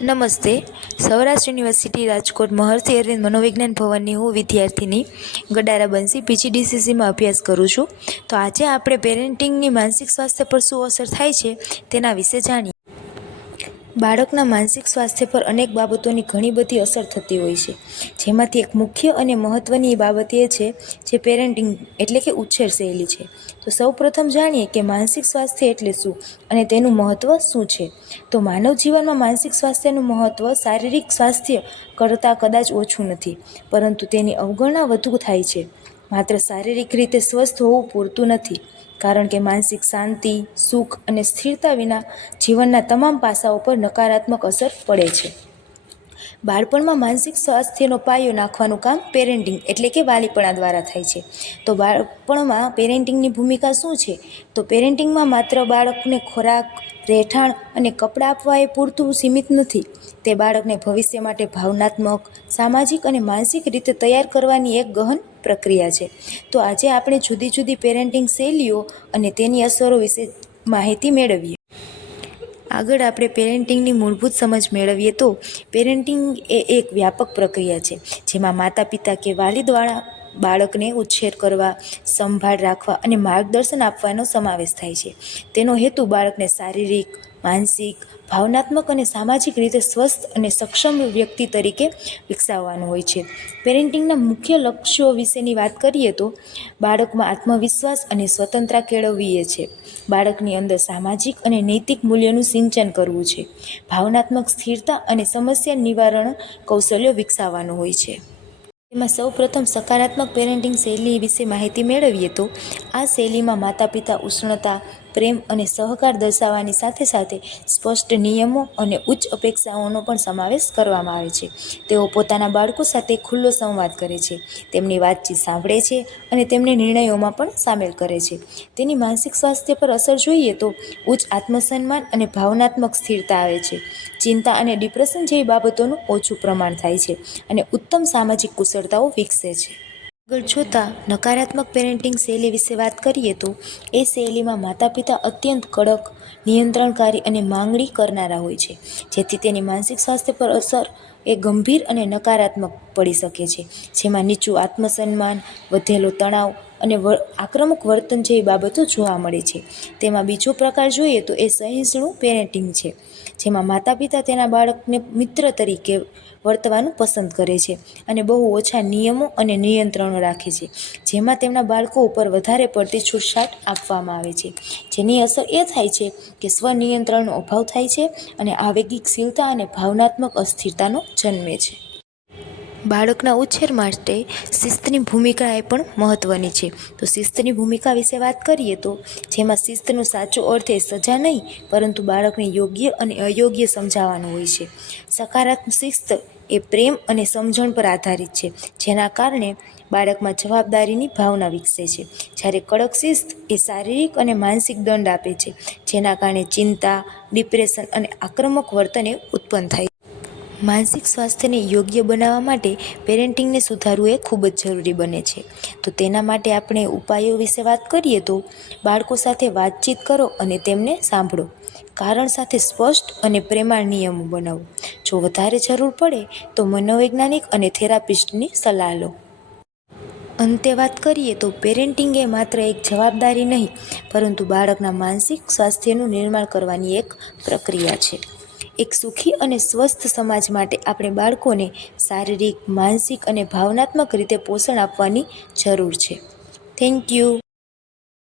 નમસ્તે. સૌરાષ્ટ્ર યુનિવર્સિટી રાજકોટ મહર્ષિ અરવિંદ મનોવિજ્ઞાન ભવનની હું વિદ્યાર્થીની ગડારા બંસી PGDCCમાં અભ્યાસ કરું છું. તો આજે આપણે પેરેન્ટિંગની માનસિક સ્વાસ્થ્ય પર શું અસર થાય છે તેના વિશે જાણીએ. બાળકના માનસિક સ્વાસ્થ્ય પર અનેક બાબતોની ઘણી બધી અસર થતી હોય છે, જેમાંથી એક મુખ્ય અને મહત્ત્વની બાબત એ છે જે પેરેન્ટિંગ એટલે કે ઉછેર શૈલી છે. તો સૌ પ્રથમ જાણીએ કે માનસિક સ્વાસ્થ્ય એટલે શું અને તેનું મહત્ત્વ શું છે. તો માનવ જીવનમાં માનસિક સ્વાસ્થ્યનું મહત્ત્વ શારીરિક સ્વાસ્થ્ય કરતાં કદાચ ઓછું નથી, પરંતુ તેની અવગણના વધુ થાય છે. માત્ર શારીરિક રીતે સ્વસ્થ હોવું પૂરતું નથી, કારણ કે માનસિક શાંતિ, સુખ અને સ્થિરતા વિના જીવનના તમામ પાસાઓ પર નકારાત્મક અસર પડે છે. બાળપણમાં માનસિક સ્વાસ્થ્યનો પાયો નાખવાનું કામ પેરેન્ટિંગ એટલે કે વાલીપણા દ્વારા થાય છે. તો બાળપણમાં પેરેન્ટિંગની ભૂમિકા શું છે? તો પેરેન્ટિંગમાં માત્ર બાળકને ખોરાક, રહેઠાણ અને કપડાં આપવા એ પૂરતું સીમિત નથી. તે બાળકને ભવિષ્ય માટે ભાવનાત્મક, સામાજિક અને માનસિક રીતે તૈયાર કરવાની એક ગહન પ્રક્રિયા છે. તો આજે આપણે જુદી જુદી પેરેન્ટિંગ શૈલીઓ અને તેની અસરો વિશે માહિતી મેળવીએ. આગળ આપણે પેરેન્ટિંગની મૂળભૂત સમજ મેળવીએ તો પેરેન્ટિંગ એ એક વ્યાપક પ્રક્રિયા છે, જેમાં માતા પિતા કે વાલી દ્વારા બાળકને ઉછેર કરવા, સંભાળ રાખવા અને માર્ગદર્શન આપવાનો સમાવેશ થાય છે. તેનો હેતુ બાળકને શારીરિક, માનસિક, ભાવનાત્મક અને સામાજિક રીતે સ્વસ્થ અને સક્ષમ વ્યક્તિ તરીકે વિકસાવવાનો હોય છે. પેરેન્ટિંગના મુખ્ય લક્ષ્યો વિશેની વાત કરીએ તો બાળકમાં આત્મવિશ્વાસ અને સ્વતંત્રતા કેળવવી છે, બાળકની અંદર સામાજિક અને નૈતિક મૂલ્યોનું સિંચન કરવું છે, ભાવનાત્મક સ્થિરતા અને સમસ્યા નિવારણ કૌશલ્યો વિકસાવવાનું હોય છે. તેમાં સૌ પ્રથમ સકારાત્મક પેરેન્ટિંગ શૈલી વિશે માહિતી મેળવીએ તો આ શૈલીમાં માતા પિતા ઉષ્ણતા, પ્રેમ અને સહકાર દર્શાવવાની સાથે સાથે સ્પષ્ટ નિયમો અને ઉચ્ચ અપેક્ષાઓનો પણ સમાવેશ કરવામાં આવે છે. તેઓ પોતાના બાળકો સાથે ખુલ્લો સંવાદ કરે છે, તેમની વાતચીત સાંભળે છે અને તેમને નિર્ણયોમાં પણ સામેલ કરે છે. તેની માનસિક સ્વાસ્થ્ય પર અસર જોઈએ તો ઉચ્ચ આત્મસન્માન અને ભાવનાત્મક સ્થિરતા આવે છે, ચિંતા અને ડિપ્રેશન જેવી બાબતોનું ઓછું પ્રમાણ થાય છે અને ઉત્તમ સામાજિક કુશળતાઓ વિકસે છે. આગળ જોતાં નકારાત્મક પેરેન્ટિંગ શૈલી વિશે વાત કરીએ તો એ શૈલીમાં માતા પિતા અત્યંત કડક, નિયંત્રણકારી અને માંગણી કરનારા હોય છે, જેથી તેની માનસિક સ્વાસ્થ્ય પર અસર એ ગંભીર અને નકારાત્મક પડી શકે છે, જેમાં નીચું આત્મસન્માન, વધેલો તણાવ અને આક્રમક વર્તન જેવી બાબતો જોવા મળે છે. તેમાં બીજો પ્રકાર જોઈએ તો એ સહિષ્ણુ પેરેન્ટિંગ છે, જેમાં માતા પિતા તેના બાળકને મિત્ર તરીકે વર્તવાનું પસંદ કરે છે અને બહુ ઓછા નિયમો અને નિયંત્રણો રાખે છે, જેમાં તેમના બાળકો ઉપર વધારે પડતી છૂટછાટ આપવામાં આવે છે. જેની અસર એ થાય છે કે સ્વનિયંત્રણનો અભાવ થાય છે અને આવેગિકશીલતા અને ભાવનાત્મક અસ્થિરતાનો જન્મે છે. બાળકના ઉછેર માટે શિસ્તની ભૂમિકા એ પણ મહત્ત્વની છે. તો શિસ્તની ભૂમિકા વિશે વાત કરીએ તો જેમાં શિસ્તનો સાચો અર્થ એ સજા નહીં, પરંતુ બાળકને યોગ્ય અને અયોગ્ય સમજાવવાનું હોય છે. સકારાત્મક શિસ્ત એ પ્રેમ અને સમજણ પર આધારિત છે, જેના કારણે બાળકમાં જવાબદારીની ભાવના વિકસે છે. જ્યારે કડક શિસ્ત એ શારીરિક અને માનસિક દંડ આપે છે, જેના કારણે ચિંતા, ડિપ્રેશન અને આક્રમક વર્તન એ ઉત્પન્ન થાય છે. માનસિક સ્વાસ્થ્યને યોગ્ય બનાવવા માટે પેરેન્ટિંગને સુધારવું એ ખૂબ જ જરૂરી બને છે. તો તેના માટે આપણે ઉપાયો વિશે વાત કરીએ તો બાળકો સાથે વાતચીત કરો અને તેમને સાંભળો. કારણ સાથે સ્પષ્ટ અને પ્રેમાળ નિયમો બનાવો. જો વધારે જરૂર પડે તો મનોવૈજ્ઞાનિક અને થેરાપિસ્ટની સલાહ લો. અંતે વાત કરીએ તો પેરેન્ટિંગ એ માત્ર એક જવાબદારી નહીં, પરંતુ બાળકના માનસિક સ્વાસ્થ્યનું નિર્માણ કરવાની એક પ્રક્રિયા છે. એક સુખી અને સ્વસ્થ સમાજ માટે આપણે બાળકોને શારીરિક, માનસિક અને ભાવનાત્મક રીતે પોષણ આપવાની જરૂર છે. Thank you.